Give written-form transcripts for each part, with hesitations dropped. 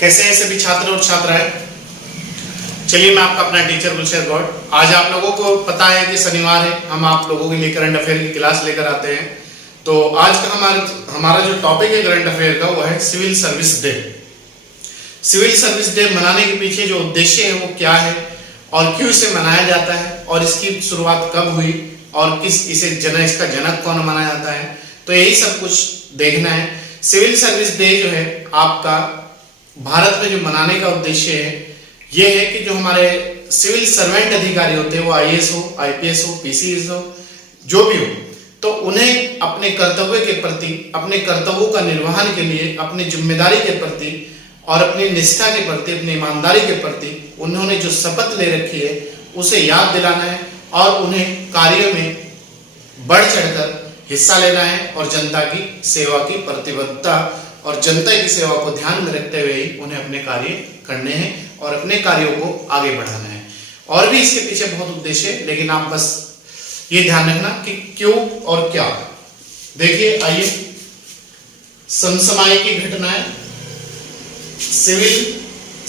कैसे हैं सभी छात्र और छात्राएं। चलिए, मैं आपका अपना टीचर गुलशेर गौड़। आज आप लोगों को पता है कि शनिवार है, हम आप लोगों के लिए करंट अफेयर की क्लास लेकर आते हैं। तो आज का हमारा जो टॉपिक है करंट अफेयर का, वो है civil service day. Civil service day मनाने के पीछे जो उद्देश्य है वो क्या है और क्यों इसे मनाया जाता है और इसकी शुरुआत कब हुई और इसका जनक कौन माना जाता है, तो यही सब कुछ देखना है। सिविल सर्विस डे जो है आपका भारत में जो मनाने का उद्देश्य है ये है कि जो हमारे सिविल सर्वेंट अधिकारी होते हैं, वो आईएएस हो, आईपीएस हो, पीसीएस हो, जो भी हो, तो उन्हें अपने कर्तव्य के प्रति, अपने कर्तव्यों का निर्वहन के लिए, अपनी जिम्मेदारी के प्रति और अपनी निष्ठा के प्रति, अपनी ईमानदारी के प्रति उन्होंने जो शपथ ले रखी है उसे याद दिलाना है और उन्हें कार्यों में बढ़ चढ़कर हिस्सा लेना है और जनता की सेवा की प्रतिबद्धता और जनता की सेवा को ध्यान में रखते हुए ही उन्हें अपने कार्य करने हैं और अपने कार्यों को आगे बढ़ाना है। और भी इसके पीछे बहुत उद्देश्य है, लेकिन आप बस ये ध्यान रखना कि क्यों और क्या। देखिए, आइए, समसामयिक घटनाएं, सिविल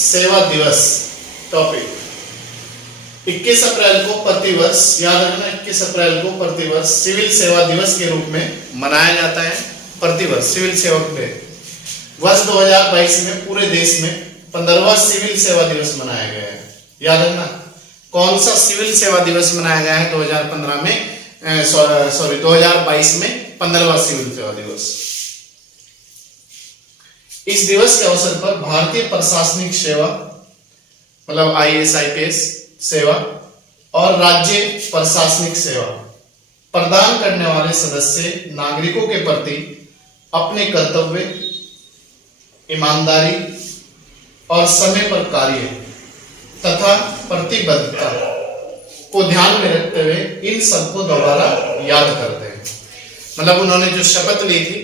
सेवा दिवस टॉपिक। 21 अप्रैल को प्रतिवर्ष, याद रखना, 21 अप्रैल को प्रतिवर्ष सिविल सेवा दिवस के रूप में मनाया जाता है। प्रतिवर्ष सिविल सेवा डे। वर्ष 2022 में पूरे देश में 15वां सिविल सेवा दिवस मनाया गया है। याद रखना, कौन सा सिविल सेवा दिवस मनाया गया है 2015 में, 2022 में 15वां सिविल सेवा दिवस। इस दिवस के अवसर पर भारतीय प्रशासनिक सेवा, मतलब आईएएस आईपीएस सेवा और राज्य प्रशासनिक सेवा प्रदान करने वाले सदस्य नागरिकों के प्रति अपने कर्तव्य, ईमानदारी और समय पर कार्य तथा प्रतिबद्धता को ध्यान में रखते हुए इन सबको दोबारा याद करते हैं। मतलब उन्होंने जो शपथ ली थी,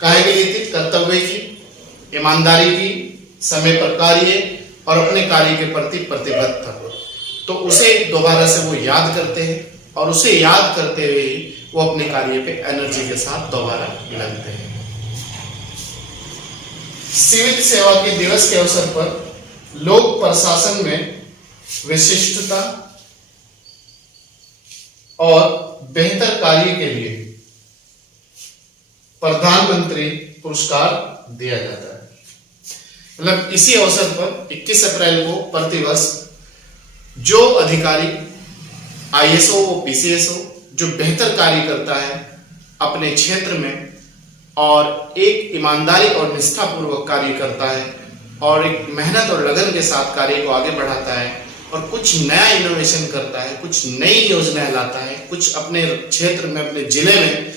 काहे की ली थी? कर्तव्य की, ईमानदारी की, समय पर कार्य और अपने कार्य के प्रति प्रतिबद्धता, तो उसे दोबारा से वो याद करते हैं और उसे याद करते हुए ही वो अपने कार्य पे एनर्जी के साथ दोबारा लगते हैं। सिविल सेवा के दिवस के अवसर पर लोक प्रशासन में विशिष्टता और बेहतर कार्य के लिए प्रधानमंत्री पुरस्कार दिया जाता है। मतलब इसी अवसर पर 21 अप्रैल को प्रतिवर्ष जो अधिकारी आईएएस हो, पीसीएस हो, जो बेहतर कार्य करता है अपने क्षेत्र में और एक ईमानदारी और निष्ठापूर्वक कार्य करता है और एक मेहनत और लगन के साथ कार्य को आगे बढ़ाता है और कुछ नया इनोवेशन करता है, कुछ नई योजनाएं लाता है, कुछ अपने क्षेत्र में, अपने जिले में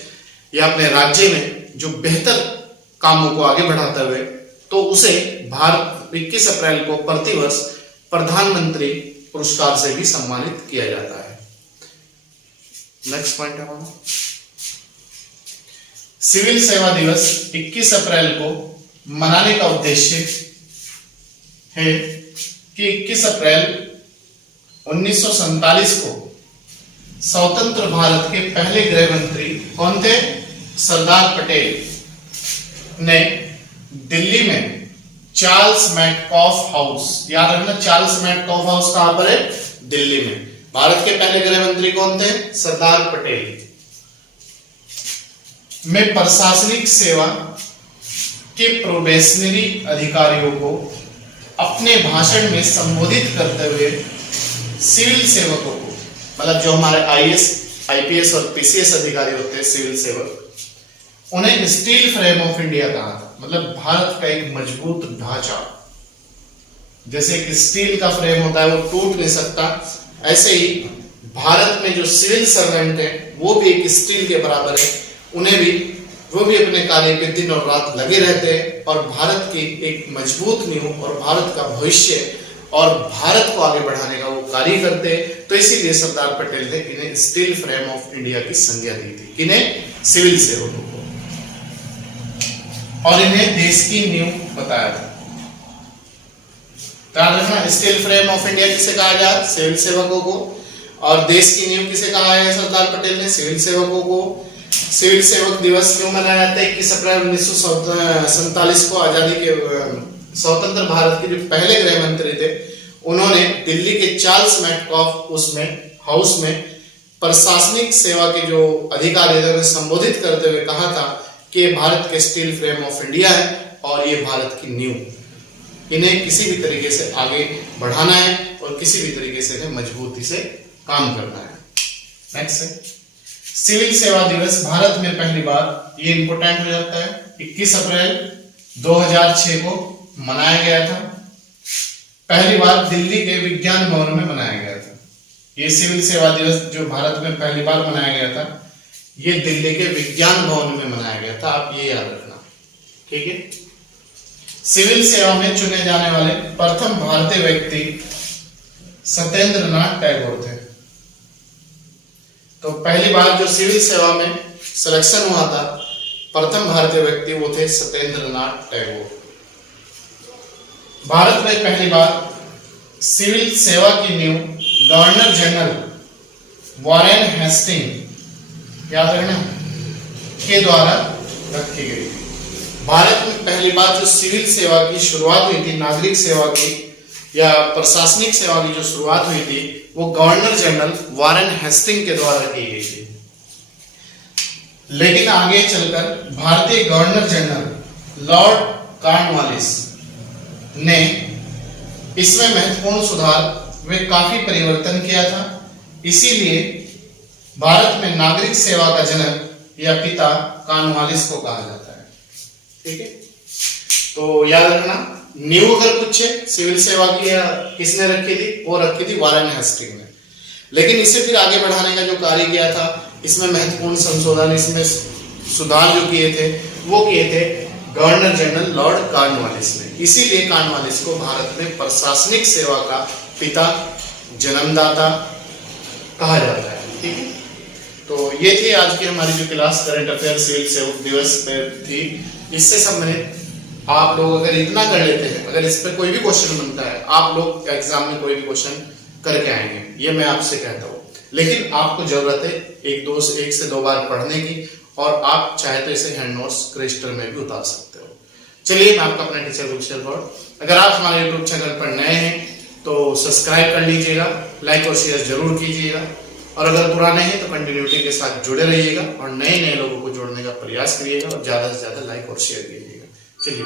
या अपने राज्य में जो बेहतर कामों को आगे बढ़ाता हुए, तो उसे भारत 21 अप्रैल को प्रतिवर्ष प्रधानमंत्री पुरस्कार से भी सम्मानित किया जाता है। नेक्स्ट पॉइंट है हमारा, सिविल सेवा दिवस 21 अप्रैल को मनाने का उद्देश्य है कि 21 अप्रैल 1947 को स्वतंत्र भारत के पहले गृह मंत्री कौन थे? सरदार पटेल ने दिल्ली में चार्ल्स मैटकॉफ हाउस, याद रखना, चार्ल्स मैटकॉफ हाउस कहां पर है? दिल्ली में। भारत के पहले गृह मंत्री कौन थे? सरदार पटेल। में प्रशासनिक सेवा के प्रोबेशनरी अधिकारियों को अपने भाषण में संबोधित करते हुए सिविल सेवकों को, मतलब जो हमारे आईएएस, आईपीएस और पीसीएस अधिकारी होते हैं, सिविल सेवक, उन्हें स्टील फ्रेम ऑफ इंडिया कहा था। मतलब भारत का एक मजबूत ढांचा, जैसे कि स्टील का फ्रेम होता है वो टूट नहीं सकता, ऐसे ही भारत में जो सिविल सर्वेंट है वो भी एक स्टील के बराबर है। उन्हें भी, वो भी अपने कार्य पे दिन और रात लगे रहते हैं और भारत की एक मजबूत नींव और भारत का भविष्य और भारत को आगे बढ़ाने का वो कार्य करते हैं। तो इसीलिए सरदार पटेल ने इन्हें स्टील फ्रेम ऑफ इंडिया की संज्ञा दी थी। किन्हें? सिविल सेवकों को, और इन्हें देश की नींव बताया था। ध्यान रखना, स्टील फ्रेम ऑफ इंडिया किसे कहा गया? सिविल सेवकों को। और देश की नींव किसे कहा है सरदार पटेल ने? सिविल सेवकों को। सिविल सेवक दिवस क्यों मनाया जाता है 21 अप्रैल 1947 को? आजादी के स्वतंत्र भारत के जो पहले गृह मंत्री थे, उन्होंने दिल्ली के चार्ल्स मेटकॉफ उसमें हाउस में प्रशासनिक सेवा के जो अधिकारी थे उन्हें संबोधित करते हुए कहा था कि भारत के स्टील फ्रेम ऑफ इंडिया है और ये भारत की नींव, इन्हें किसी भी तरीके से आगे बढ़ाना है और किसी भी तरीके से इन्हें मजबूती से काम करना है। नेक्स्ट है सिविल सेवा दिवस भारत में पहली बार, ये इंपोर्टेंट हो जाता है, 21 अप्रैल 2006 को मनाया गया था। पहली बार दिल्ली के विज्ञान भवन में मनाया गया था। ये सिविल सेवा दिवस जो भारत में पहली बार मनाया गया था, ये दिल्ली के विज्ञान भवन में मनाया गया था, आप ये याद रखना, ठीक है। सिविल सेवा में चुने जाने वाले प्रथम भारतीय व्यक्ति सत्येंद्र नाथ टैगोर थे। तो पहली बार जो सिविल सेवा में सिलेक्शन हुआ था, प्रथम भारतीय व्यक्ति वो थे सत्येंद्र नाथ टैगोर। भारत में पहली बार सिविल सेवा की नींव गवर्नर जनरल वॉरेन हेस्टिंग, याद रखना, के द्वारा रखी गई थी। भारत में पहली बार जो सिविल सेवा की शुरुआत हुई थी, नागरिक सेवा की या प्रशासनिक सेवा की जो शुरुआत हुई थी, वो गवर्नर जनरल वॉरेन हेस्टिंग के द्वारा की गई थी। लेकिन आगे चलकर भारतीय गवर्नर जनरल लॉर्ड कॉर्नवालिस ने इसमें महत्वपूर्ण सुधार वे काफी परिवर्तन किया था। इसीलिए भारत में नागरिक सेवा का जनक या पिता कॉर्नवालिस को कहा जाता है, ठीक है। तो याद रखना, नींव अगर पूछे सिविल सेवा की या किसने रखी थी, वो रखी थी वॉरेन हेस्टिंग ने। लेकिन इसे फिर आगे बढ़ाने का जो कार्य किया था, इसमें महत्वपूर्ण संशोधन, इसमें सुधार जो किए थे, वो किए थे गवर्नर जनरल लॉर्ड कॉर्नवालिस ने। इसीलिए कॉर्नवालिस को भारत में प्रशासनिक सेवा का पिता, जन्मदाता कहा जाता है, ठीक है। तो ये थी आज की हमारी जो क्लास करंट अफेयर सिविल सेवा दिवस पे थी। इससे संबंधित आप लोग अगर इतना कर लेते हैं, अगर इस पर कोई भी क्वेश्चन बनता है, आप लोग एग्जाम में कोई भी क्वेश्चन करके आएंगे, ये मैं आपसे कहता हूँ। लेकिन आपको जरूरत है एक से दो बार पढ़ने की, और आप चाहे तो इसे हैंड नोट्स रजिस्टर में भी उतार सकते हो। चलिए, मैं आपका अपना टीचर गुलशर गौड़। अगर आप हमारे यूट्यूब चैनल पर नए हैं तो सब्सक्राइब कर लीजिएगा, लाइक और शेयर जरूर कीजिएगा, और अगर पुराने हैं तो कंटिन्यूटी के साथ जुड़े रहिएगा और नए नए लोगों को जोड़ने का प्रयास करिएगा और ज्यादा से ज्यादा लाइक और शेयर कीजिएगा। चलिए।